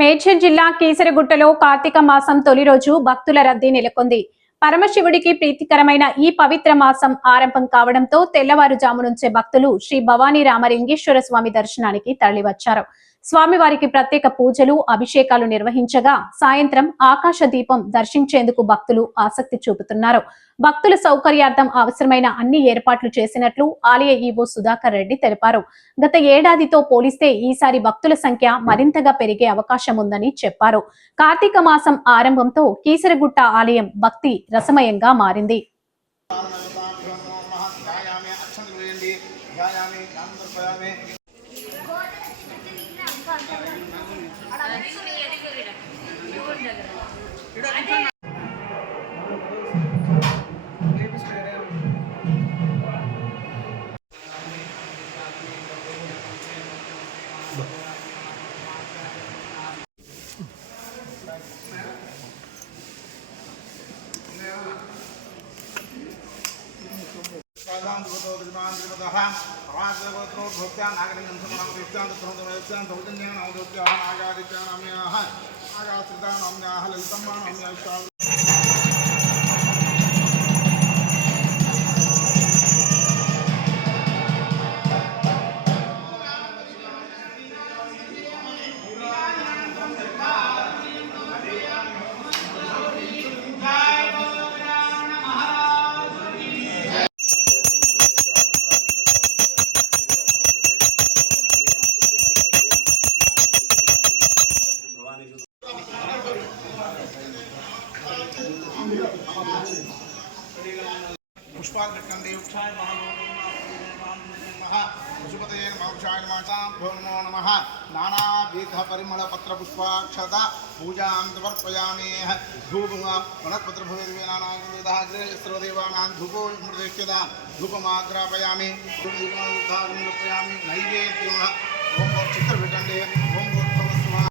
మేడ్చల్ జిల్లా కీసరగుట్టలో కార్తీక మాసం తొలి రోజు భక్తుల రద్దీ నెలకొంది. పరమశివుడికి ప్రీతికరమైన ఈ పవిత్ర మాసం ఆరంభం కావడంతో తెల్లవారుజాము నుంచే భక్తులు శ్రీ భవానీ రామలింగేశ్వర స్వామి దర్శనానికి తరలివచ్చారు. స్వామివారికి ప్రత్యేక పూజలు, అభిషేకాలు నిర్వహించగా సాయంత్రం ఆకాశ దీపం దర్శించేందుకు భక్తులు ఆసక్తి చూపుతున్నారు. భక్తుల సౌకర్యార్థం అవసరమైన అన్ని ఏర్పాట్లు చేసినట్లు ఆలయ ఈవో సుధాకర్ రెడ్డి తెలిపారు. గత ఏడాదితో పోలిస్తే ఈసారి భక్తుల సంఖ్య మరింతగా పెరిగే అవకాశం ఉందని చెప్పారు. కార్తీక మాసం ఆరంభంతో కీసరగుట్ట ఆలయం భక్తి రసమయంగా మారింది. पुष्पाल पशुपत नमो नमः नानाविध परिमल पत्र पुष्पाक्षत पूजा समर्पयामि धूप वनपत्र सर्वदेवानां धूपो मृदेक्यता धूपमाग्रापयामि नैवेद्यं ओम चित्रपीठंडे